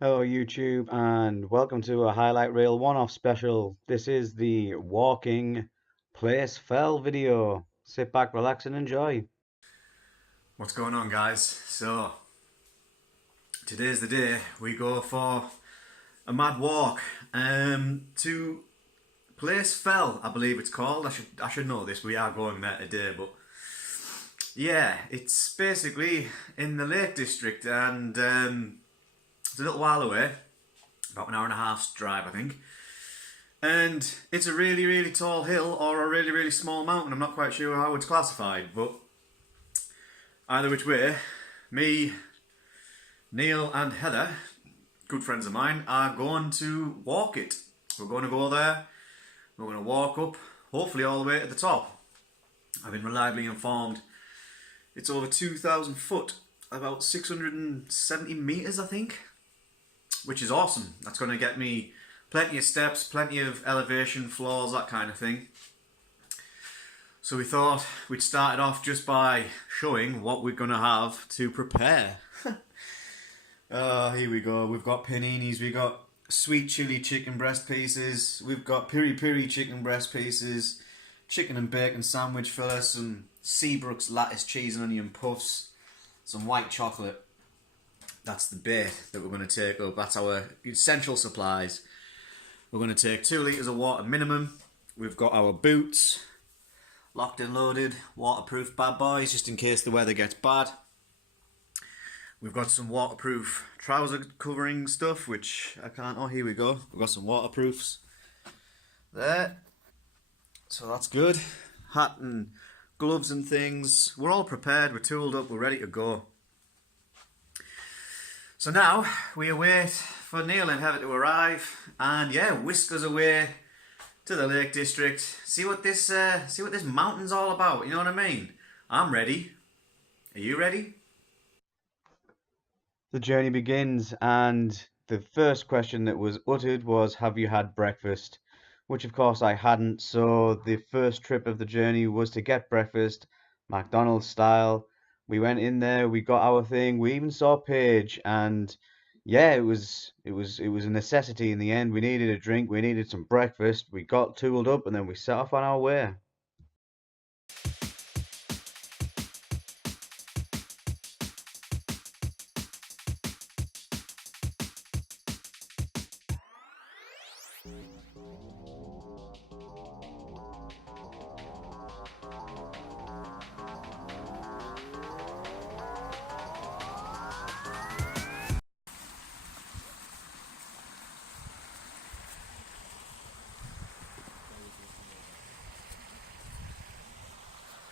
Hello YouTube and welcome to a highlight reel one-off special. This is the walking place fell video. Sit back, relax and enjoy. What's going on, guys? So today's the day we go for a mad walk to Place Fell, I believe it's called. I should know this. We are going there today, but yeah, it's basically in the Lake District, and it's a little while away, about an hour and a half's drive, I think. And it's a really, really tall hill or a really, really small mountain. I'm not quite sure how it's classified, but either which way, me, Neil and Heather, good friends of mine, are going to walk it. We're going to go there, we're going to walk up, hopefully all the way to the top. I've been reliably informed it's over 2,000 foot, about 670 metres I think, which is awesome. That's going to get me plenty of steps, plenty of elevation, floors, that kind of thing. So we thought we'd start it off just by showing what we're going to have to prepare. Here we go. We've got paninis, we've got sweet chili chicken breast pieces, we've got piri piri chicken breast pieces, chicken and bacon sandwich filler, some Seabrook's lattice cheese and onion puffs, some white chocolate. That's the bait that we're going to take up. That's our essential supplies. We're going to take 2 litres of water minimum. We've got our boots, locked and loaded, waterproof bad boys, just in case the weather gets bad. We've got some waterproof trouser covering stuff, which I can't... Oh, here we go. We've got some waterproofs there. So that's good. Hat and gloves and things. We're all prepared, we're tooled up, we're ready to go. So now we await for Neil and Heather to arrive, and yeah, whisk us away to the Lake District. See what this mountain's all about. You know what I mean? I'm ready. Are you ready? The journey begins and the first question that was uttered was, have you had breakfast? Which of course I hadn't, so the first trip of the journey was to get breakfast, McDonald's style. We went in there, we got our thing, we even saw Paige, and yeah, it was a necessity in the end. We needed a drink, we needed some breakfast, we got tooled up, and then we set off on our way.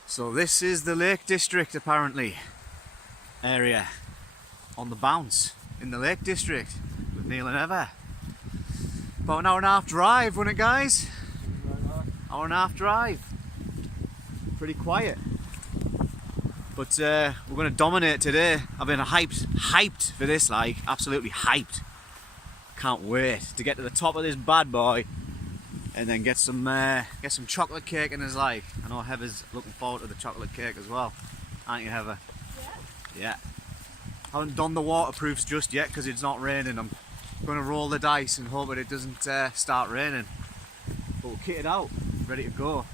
So this is the Lake District, apparently, area on the bounce in the Lake District with Neil and Heather. About an hour and a half drive, wasn't it, guys? Hour and a half drive. Pretty quiet. But we're going to dominate today. I've been hyped for this, like, absolutely hyped. Can't wait to get to the top of this bad boy and then get some chocolate cake in his like. I know Heather's looking forward to the chocolate cake as well, aren't you, Heather? Yeah. Haven't done the waterproofs just yet because it's not raining. I'm going to roll the dice and hope that it doesn't start raining. But we'll kit it out, ready to go.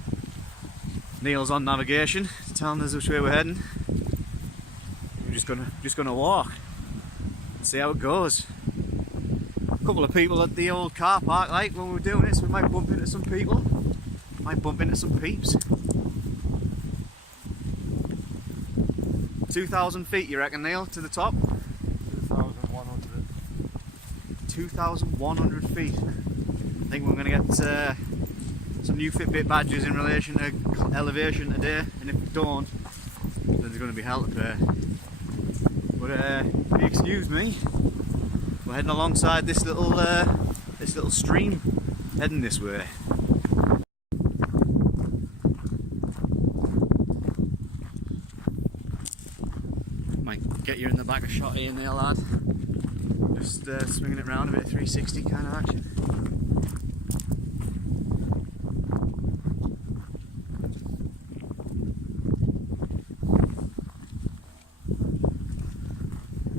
Neil's on navigation, telling us which way we're heading. We're just gonna walk and see how it goes. A couple of people at the old car park, like, when we're doing it, so we might bump into some people, might bump into some peeps. 2,000 feet, you reckon, Neil, to the top? 2,100. 2,100 feet. I think we're going to get some new Fitbit badges in relation to elevation today, and if we don't, then there's going to be hell to pay. But if you excuse me, we're heading alongside this little stream, heading this way. Might get you in the back of shot here, Neil, lad. Just swinging it round a bit, 360 kind of action.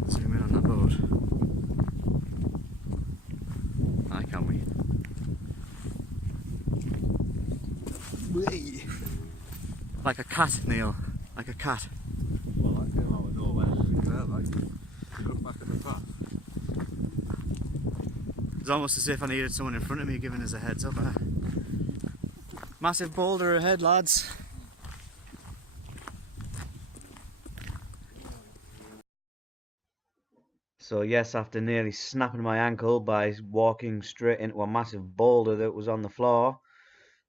Zoom in on that boat. Like a cat, Neil. Like a cat. Well, that came out of nowhere. To be fair, like, you look back at the path. It's almost as if I needed someone in front of me giving us a heads up. Massive boulder ahead, lads. So yes, after nearly snapping my ankle by walking straight into a massive boulder that was on the floor,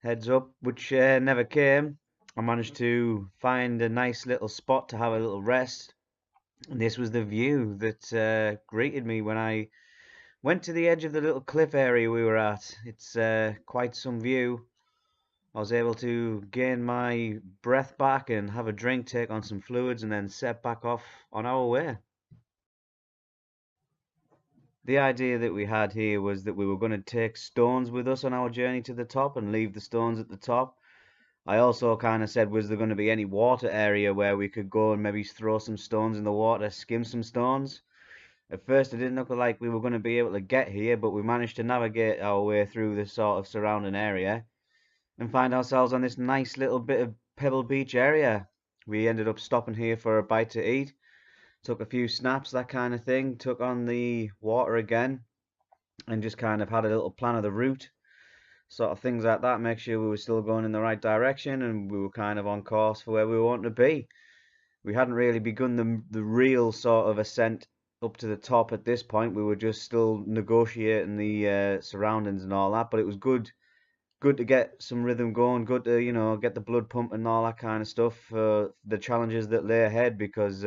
heads up, which never came, I managed to find a nice little spot to have a little rest. And this was the view that greeted me when I went to the edge of the little cliff area we were at. It's quite some view. I was able to gain my breath back and have a drink, take on some fluids, and then set back off on our way. The idea that we had here was that we were going to take stones with us on our journey to the top and leave the stones at the top. I also kind of said, was there going to be any water area where we could go and maybe throw some stones in the water, skim some stones? At first it didn't look like we were going to be able to get here, but we managed to navigate our way through the sort of surrounding area and find ourselves on this nice little bit of Pebble Beach area. We ended up stopping here for a bite to eat, took a few snaps, that kind of thing, took on the water again, and just kind of had a little plan of the route, sort of things like that, make sure we were still going in the right direction and we were kind of on course for where we wanted to be. We hadn't really begun the real sort of ascent up to the top at this point. We were just still negotiating the surroundings and all that, but it was good to get some rhythm going, good to, you know, get the blood pumping and all that kind of stuff for the challenges that lay ahead, because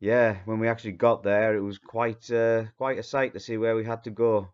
yeah, when we actually got there, it was quite a sight to see where we had to go.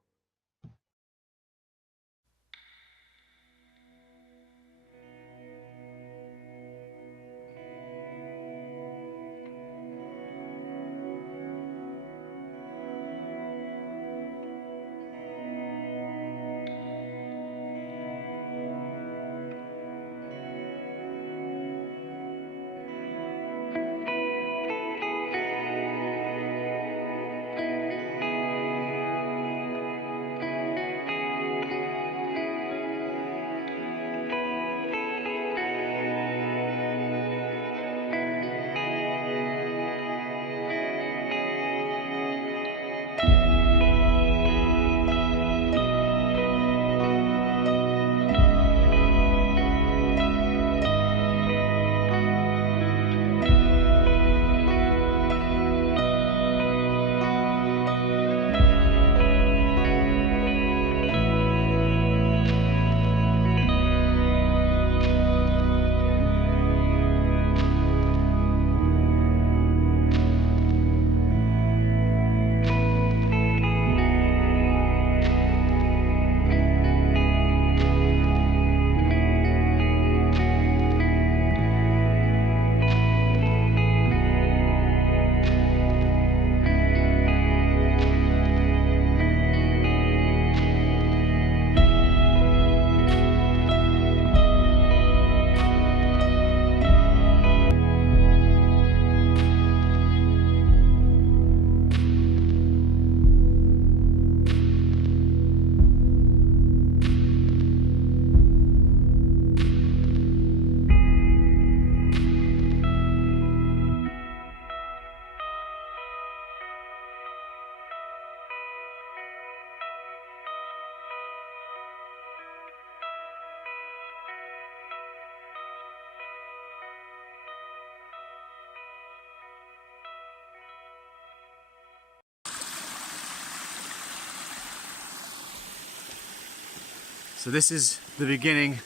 So this is the beginning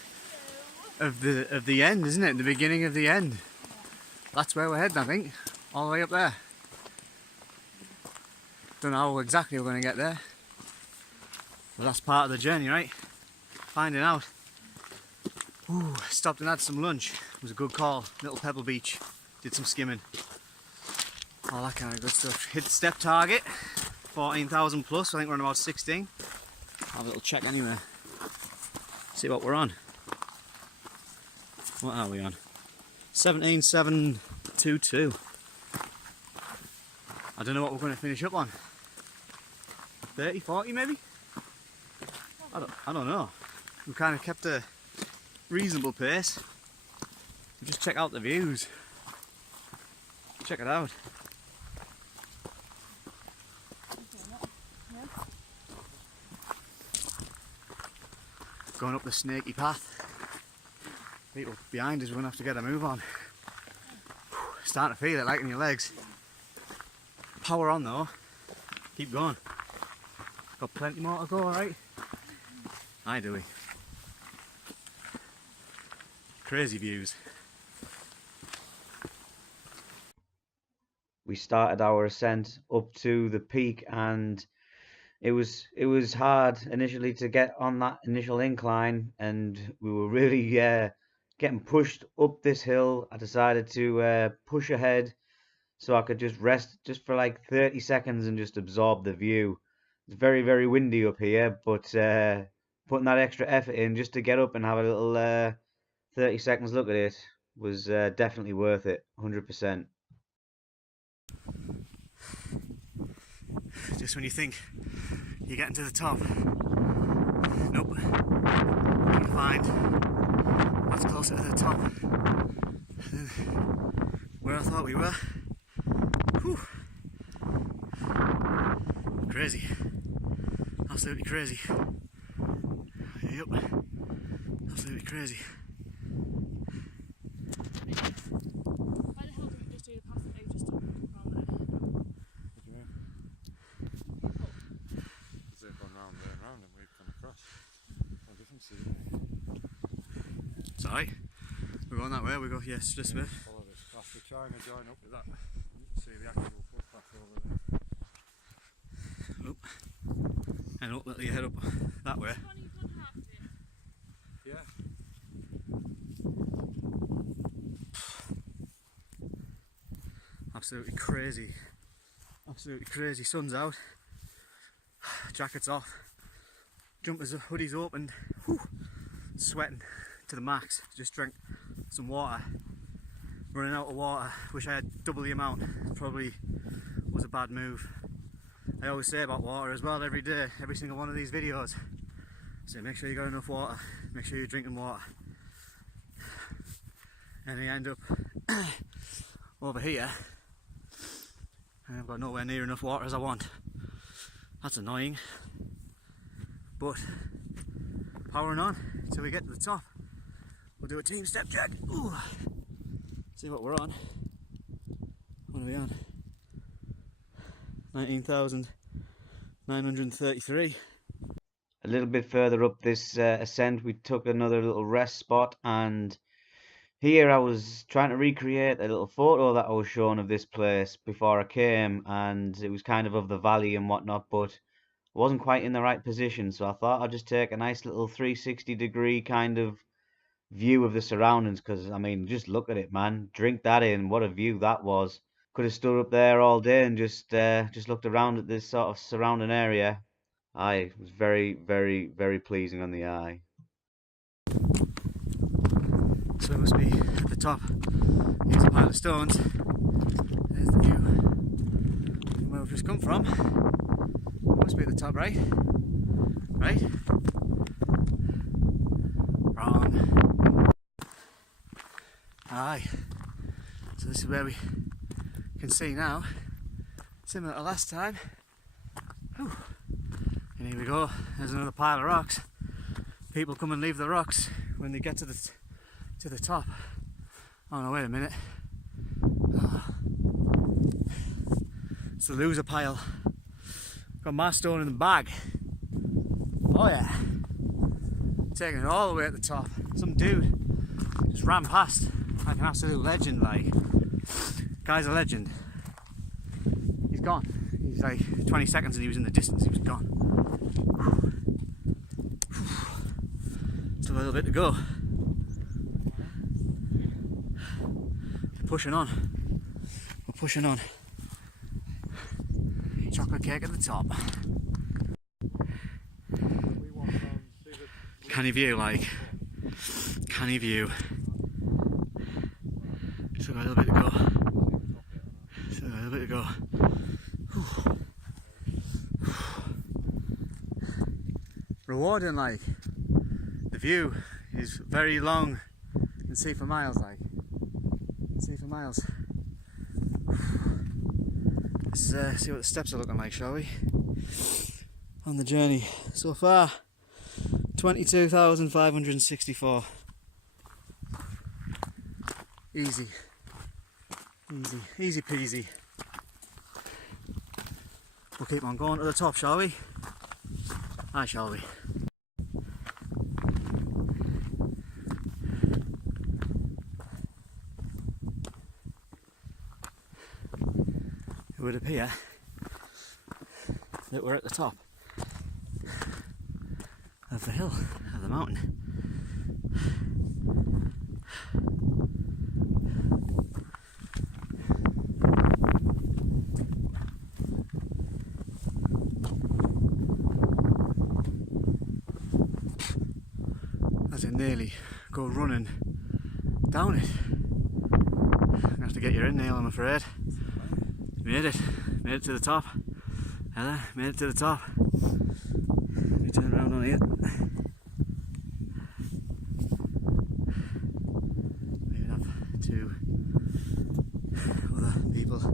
of the end, isn't it? The beginning of the end. That's where we're heading, I think. All the way up there. Don't know how exactly we're going to get there. But that's part of the journey, right? Finding out. Ooh, stopped and had some lunch. It was a good call. Little Pebble Beach. Did some skimming. All that kind of good stuff. Hit the step target. 14,000 plus. I think we're on about 16. Have a little check anyway. See what we're on. What are we on? 17,722. I don't know what we're going to finish up on. 30, 40 maybe? I don't know. We've kind of kept a reasonable pace. Just check out the views. Check it out. Going up the snaky path. People behind us are going to have to get a move on. Starting to feel it like in your legs. Power on though. Keep going. Got plenty more to go, right? Aye, do we? Crazy views. We started our ascent up to the peak, and it was hard initially to get on that initial incline, and we were really getting pushed up this hill. I decided to push ahead so I could just rest just for like 30 seconds and just absorb the view. It's very, very windy up here, but putting that extra effort in just to get up and have a little 30 seconds look at it was definitely worth it, 100%. Just when you think you're getting to the top, nope. You find what's closer to the top than where I thought we were. Whew. Crazy. Absolutely crazy. Yep. Absolutely crazy. Why the hell didn't you just do the path that they just took around there? What do you mean? Because they've gone round there and round and we've come across. No difference to it. It's alright. We're going that way, we go, yes, this way. Follow this path. We're trying to join up with that. You can see the actual footpath over there. Oh. And up, you head up that way. Ronnie, you've done half of it. Yeah. Absolutely crazy. Absolutely crazy. Sun's out. Jackets off. Jumpers, hoodies open. Whew. Sweating to the max. Just drank some water. Running out of water. Wish I had double the amount. Probably was a bad move. I always say about water as well every day, every single one of these videos. So make sure you got enough water. Make sure you're drinking water. And I end up over here. And I've got nowhere near enough water as I want. That's annoying. But powering on till we get to the top. We'll do a team step check. Ooh. See what we're on. What are we on? 19,933. A little bit further up this ascent, we took another little rest spot, and here I was trying to recreate a little photo that I was shown of this place before I came, and it was kind of the valley and whatnot, but I wasn't quite in the right position, so I thought I'd just take a nice little 360-degree kind of view of the surroundings, because I mean, just look at it, man. Drink that in. What a view that was. Could have stood up there all day and just looked around at this sort of surrounding area. Aye, it was very, very, very pleasing on the eye. So it must be at the top. Here's a pile of stones. There's the view from where we've just come from. Must be at the top, right? Right? Wrong. Aye. So this is where we can see now. Similar to last time. Whew. And here we go. There's another pile of rocks. People come and leave the rocks when they get to the top. Oh no, wait a minute. Oh. It's the loser pile. Got my stone in the bag. Oh yeah. Taking it all the way at the top. Some dude just ran past like an absolute legend, like. Guy's a legend. He's gone. He's like 20 seconds and he was in the distance, he was gone. Still a little bit to go. We're pushing on. We're pushing on. Chocolate cake at the top. Canny view, like. Canny view. Still got a little bit to go. Still got a little bit to go. Whew. Rewarding, like. The view is very long. You can see for miles, like. See for miles. Let's see what the steps are looking like, shall we? On the journey so far, 22,564. Easy, easy, easy peasy. We'll keep on going to the top, shall we? Aye, shall we? It would appear that we're at the top of the hill, of the mountain. As in nearly go running down it. I'm gonna have to get you in, Neil, I'm afraid. Made it to the top. Heather, made it to the top. Let me turn around on here. We have two other people who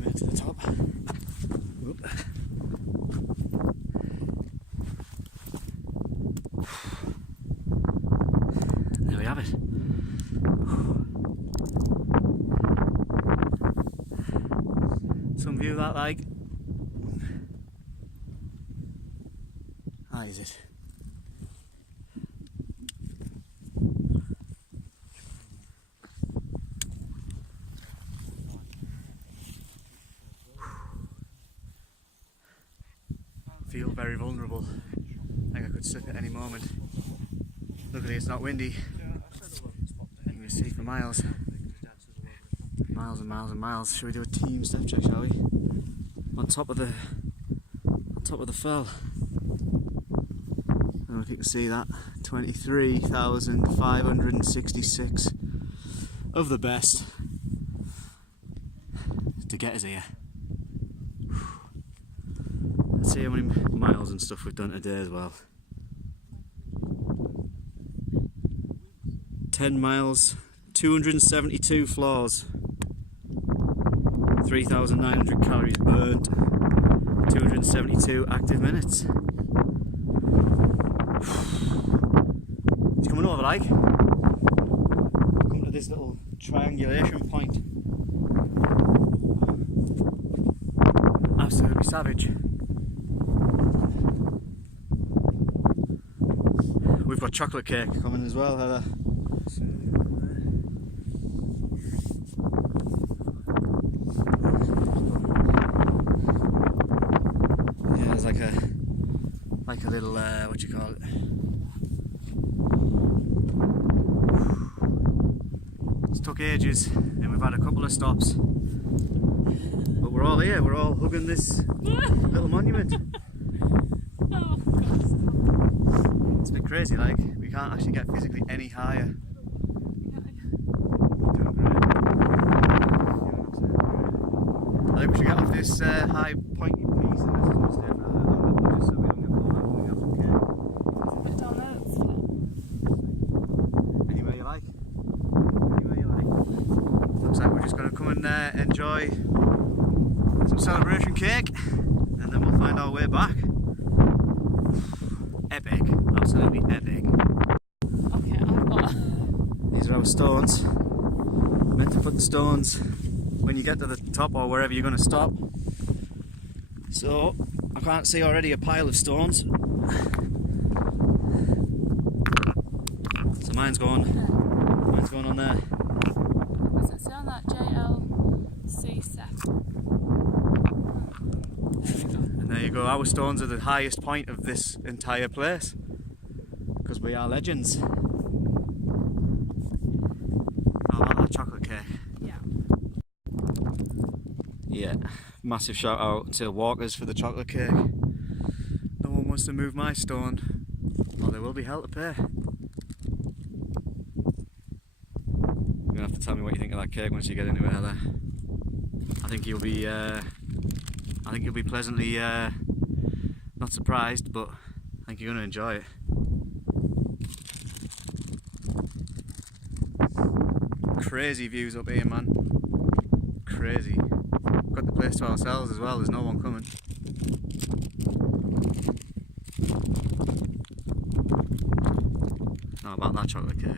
made it to the top. Whoop. There we have it. Some view that like. How is it? Feel very vulnerable. I think I could slip at any moment. Luckily it's not windy. You can see for miles. Miles and miles and miles. Shall we do a team step check, shall we? On top of the fell. I don't know if you can see that. 23,566 of the best to get us here. Let's see how many miles and stuff we've done today as well. 10 miles, 272 floors, 3,900 calories burnt, 272 active minutes. It's coming over like. Come to this little triangulation point. Absolutely savage. We've got chocolate cake coming as well, Heather. Yeah, there's like a little what do you call it? It's took ages, and we've had a couple of stops, but we're all here. We're all hugging this little monument. Oh, God. It's a bit crazy, like we can't actually get physically any higher. I think we should get off this high pointy piece and let's just stay for a little longer just so we don't get blown out when we have some cake. Get down there, it's flat. Anywhere you like. Anywhere you like. Looks like we're just going to come and enjoy some celebration cake and then we'll find our way back. Epic. Absolutely epic. Okay, I've got. These are our stones. Meant to put the stones when you get to the top or wherever you're going to stop. So I can't see already a pile of stones. So mine's going on there. Does it say on that JLC set? And there you go, our stones are the highest point of this entire place. Because we are legends. I like that chocolate cake. Yeah. Yeah, massive shout out to Walkers for the chocolate cake. No one wants to move my stone, or there will be hell to pay. You're gonna have to tell me what you think of that cake once you get into it, Heather. I think you'll be pleasantly not surprised, but I think you're gonna enjoy it. crazy views up here, man. Crazy. We've got the place to ourselves as well, there's no one coming. Not about that chocolate cake.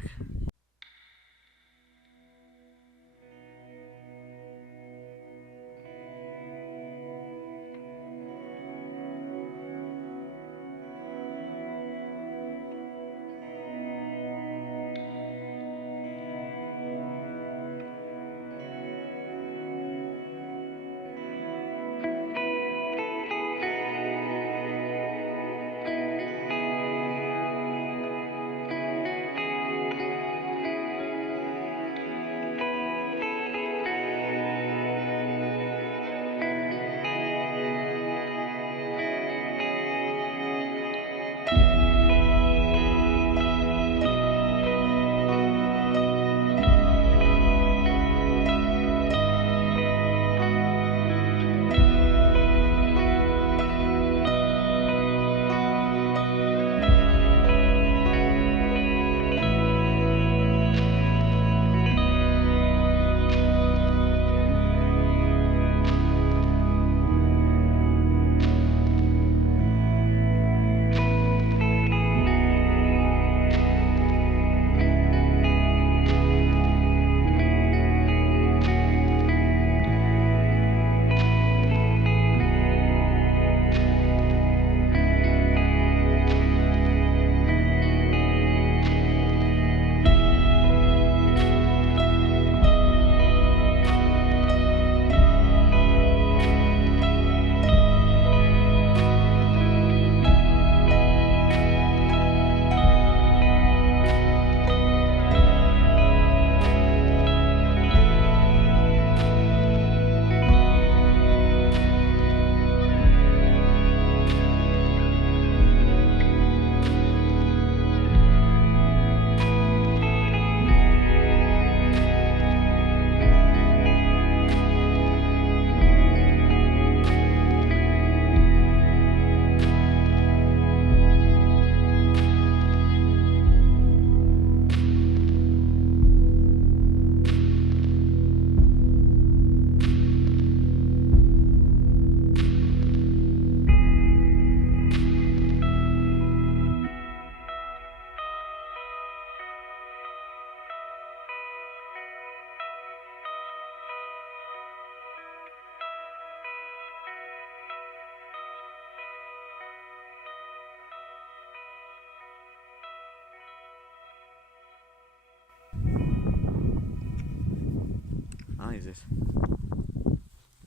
That is it.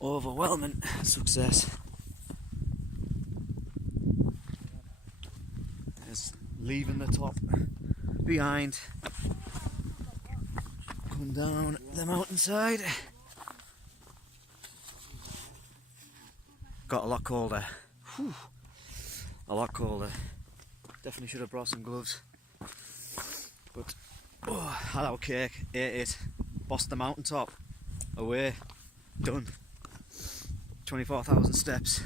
Overwhelming success. There's leaving the top behind. Come down the mountainside. Got a lot colder. Whew. A lot colder. Definitely should have brought some gloves. But had our cake, ate it, bossed the mountaintop. Away, done. 24,000 steps.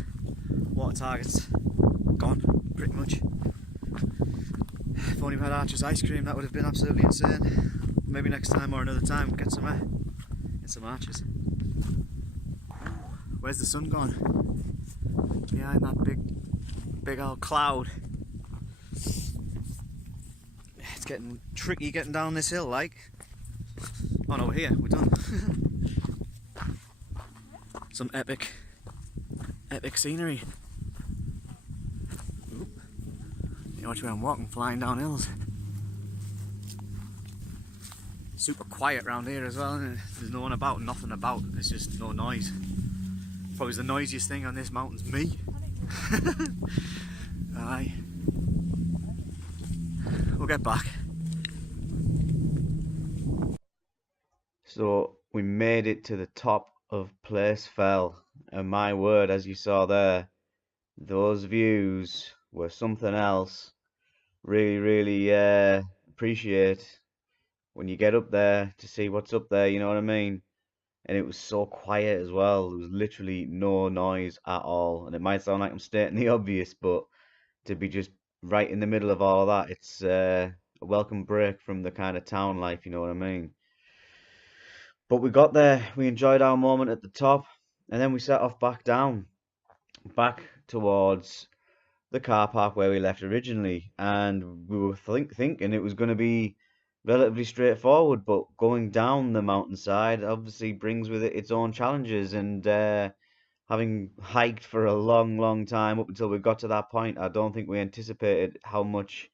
Water targets gone, pretty much. If only we had Archer's ice cream, that would have been absolutely insane. Maybe next time or another time, get some Archers. Where's the sun gone? Behind that big old cloud. It's getting tricky getting down this hill, like. Oh no, we're here, we're done. Some epic scenery. Oop. You watch where I'm walking, flying down hills. Super quiet around here as well, and there's no one about, nothing about, there's just no noise. Probably the noisiest thing on this mountain's me. Aye. We'll get back. So we made it to the top of Place Fell, and my word, as you saw there, those views were something else. Really appreciate when you get up there to see what's up there, you know what I mean? And it was so quiet as well. There was literally no noise at all. And it might sound like I'm stating the obvious, but to be just right in the middle of all of that, it's a welcome break from the kind of town life, you know what I mean? But we got there, we enjoyed our moment at the top, and then we set off back down, back towards the car park where we left originally. And we were thinking it was going to be relatively straightforward, but going down the mountainside obviously brings with it its own challenges. And having hiked for a long, long time up until we got to that point, I don't think we anticipated how much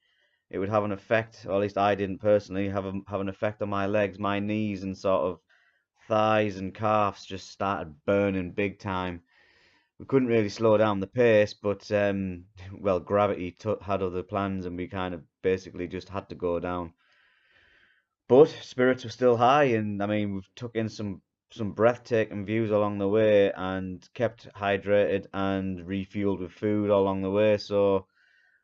it would have an effect, or at least I didn't personally have an effect on my legs, my knees, and sort of thighs and calves just started burning big time. We couldn't really slow down the pace, but well, gravity had other plans, and we kind of basically just had to go down. But spirits were still high, and I mean, we've took in some breathtaking views along the way, and kept hydrated and refueled with food along the way. So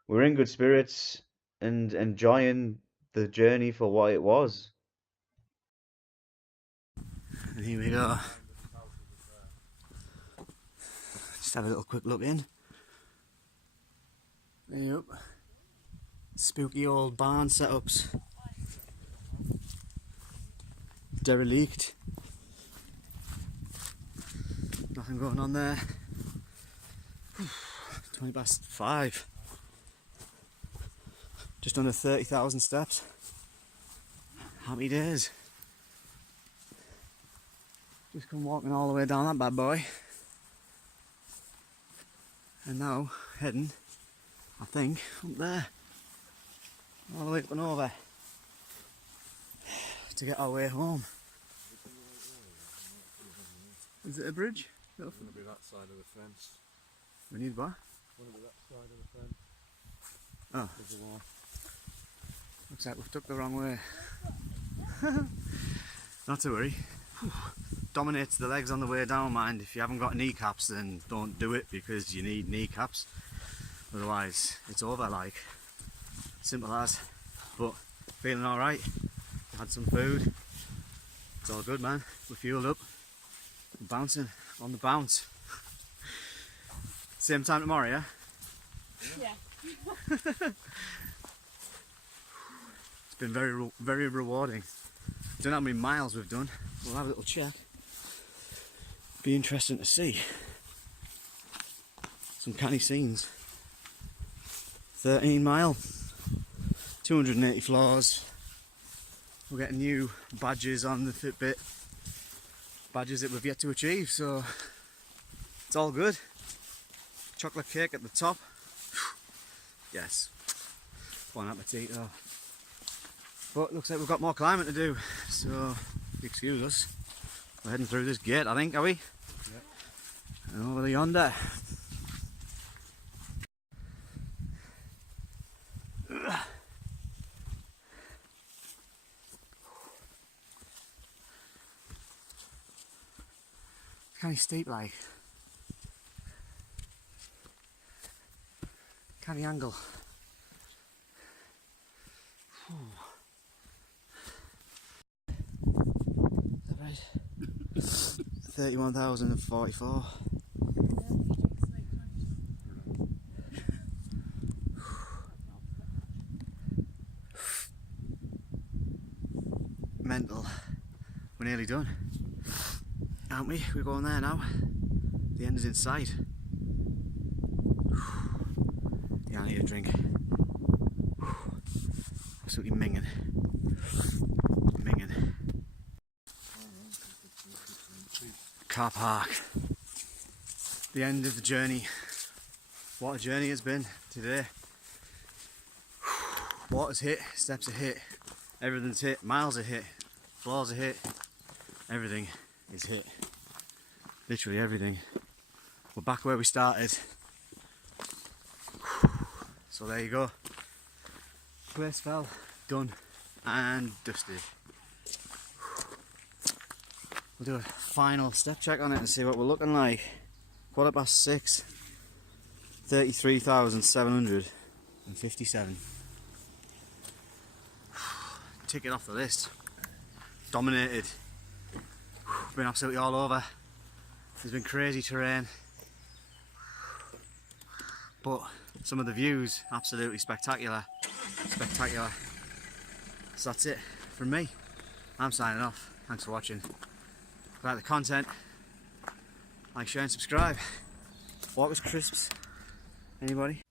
we're in good spirits and enjoying the journey for what it was. And here we go. Just have a little quick look in. Yep. Spooky old barn setups. Derelict. Nothing going on there. 5:20. Just under 30,000 steps. Happy days. Just come walking all the way down that bad boy. And now heading, I think, up there. All the way up and over. To get our way home. Is it a bridge? It's going to be that side of the fence. We need what? It's going to be that side of the fence. Oh. There's a wall. Looks like we've took the wrong way. Not to worry. Dominates the legs on the way down, mind. If you haven't got kneecaps, then don't do it, because you need kneecaps. Otherwise, it's over, like. Simple as. But feeling alright. Had some food. It's all good, man. We're fueled up. We're bouncing on the bounce. Same time tomorrow, yeah? Yeah. It's been very rewarding. Don't know how many miles we've done. We'll have a little check. Be interesting to see. Some canny scenes. 13 mile, 280 floors. We're getting new badges on the Fitbit. Badges that we've yet to achieve, so it's all good. Chocolate cake at the top. Yes. Bon appetit though. But looks like we've got more climbing to do, so excuse us. We're heading through this gate, I think, are we? Yep. And over yonder. Kind of steep, like. Kind of angle. Is that right? 31,044. Mental. We're nearly done, aren't we? We're going there now. The end is in sight. Yeah, I need a drink. Absolutely minging. Minging. Car park. The end of the journey. What a journey it's been today. Water's hit, steps are hit, everything's hit, miles are hit, floors are hit, everything is hit. Literally everything. We're back where we started. So there you go. Place fell, done and dusted. We'll do a final step check on it and see what we're looking like. 6:15. 33,757. Tick it off the list. Dominated. Been absolutely all over. There's been crazy terrain, but some of the views absolutely spectacular. Spectacular. So that's it from me. I'm signing off. Thanks for watching. like the content, like, share and subscribe. What was crisps? Anybody?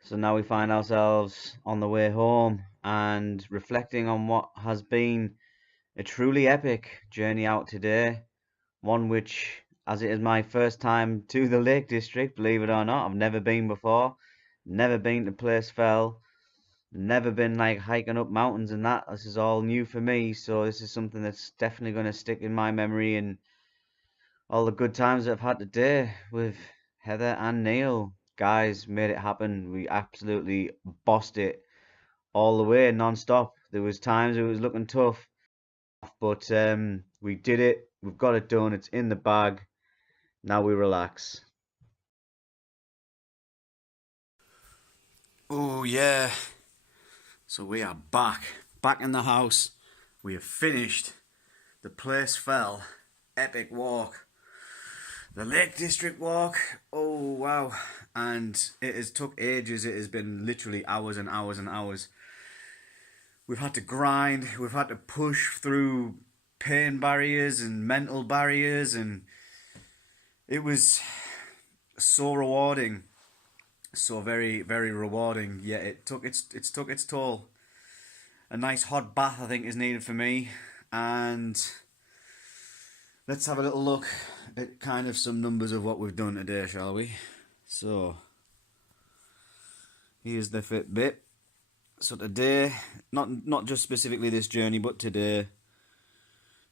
So now we find ourselves on the way home and reflecting on what has been a truly epic journey out today. One which, as it is my first time to the Lake District, believe it or not, I've never been before. Never been to Place Fell. Never been like hiking up mountains and that. This is all new for me, so this is something that's definitely going to stick in my memory, and all the good times that I've had today with Heather and Neil. Guys, made it happen. We absolutely bossed it all the way, non-stop. There was times it was looking tough, but we did it. We've got it done. It's in the bag. Now we relax. Oh yeah. So we are back in the house. We have finished the Place Fell epic walk. The Lake District walk. Oh wow. And it has took ages. It has been literally hours and hours and hours. We've had to grind, we've had to push through pain barriers and mental barriers, and it was so rewarding. So very, very rewarding. Yeah, it took its toll. A nice hot bath I think is needed for me. And let's have a little look at kind of some numbers of what we've done today, shall we? So here's the Fitbit. So today, not just specifically this journey, but today,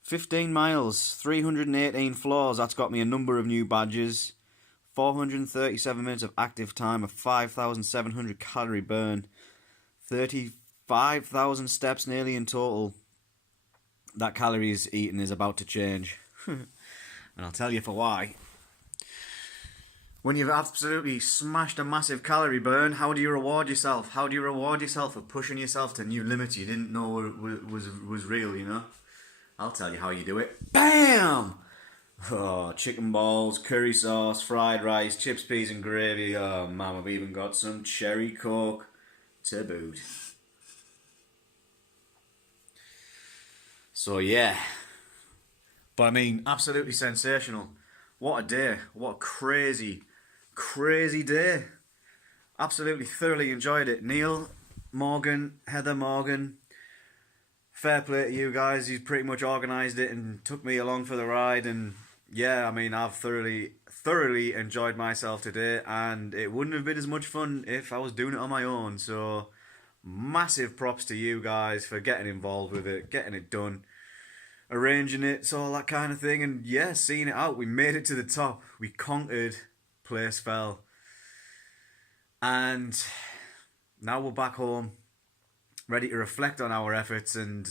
15 miles, 318 floors. That's got me a number of new badges. 437 minutes of active time, a 5,700 calorie burn, 35,000 steps nearly in total. That calories eaten is about to change. And I'll tell you for why. When you've absolutely smashed a massive calorie burn, how do you reward yourself? How do you reward yourself for pushing yourself to new limits you didn't know was real, you know? I'll tell you how you do it. BAM! Oh, chicken balls, curry sauce, fried rice, chips, peas and gravy. Oh, man, I've even got some cherry coke to boot. So, yeah. But I mean, absolutely sensational. What a day. What a crazy, crazy day. Absolutely thoroughly enjoyed it. Neil, Morgan, Heather Morgan, fair play to you guys. You pretty much organised it and took me along for the ride. And yeah, I mean, I've thoroughly enjoyed myself today. And it wouldn't have been as much fun if I was doing it on my own. So massive props to you guys for getting involved with it, getting it done, arranging it, so all that kind of thing. And yeah, seeing it out. We made it to the top. We conquered Place Fell. And now we're back home, ready to reflect on our efforts. And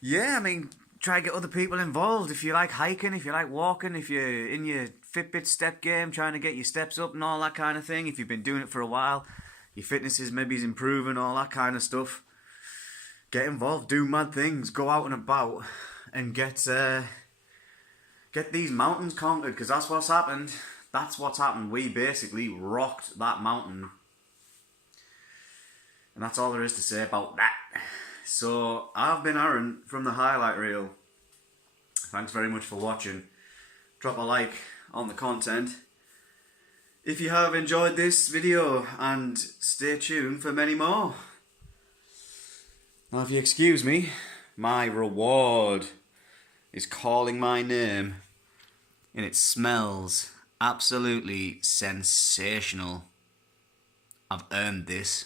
yeah, I mean, try to get other people involved. If you like hiking, if you like walking, if you're in your Fitbit step game, trying to get your steps up and all that kind of thing. If you've been doing it for a while, your fitness is maybe improving, all that kind of stuff. Get involved, do mad things, go out and about, and get these mountains conquered, because that's what's happened. That's what's happened. We basically rocked that mountain. And that's all there is to say about that. So, I've been Aaron from the highlight reel. Thanks very much for watching. Drop a like on the content if you have enjoyed this video, and stay tuned for many more. Now, if you excuse me, my reward is calling my name, and it smells absolutely sensational. I've earned this.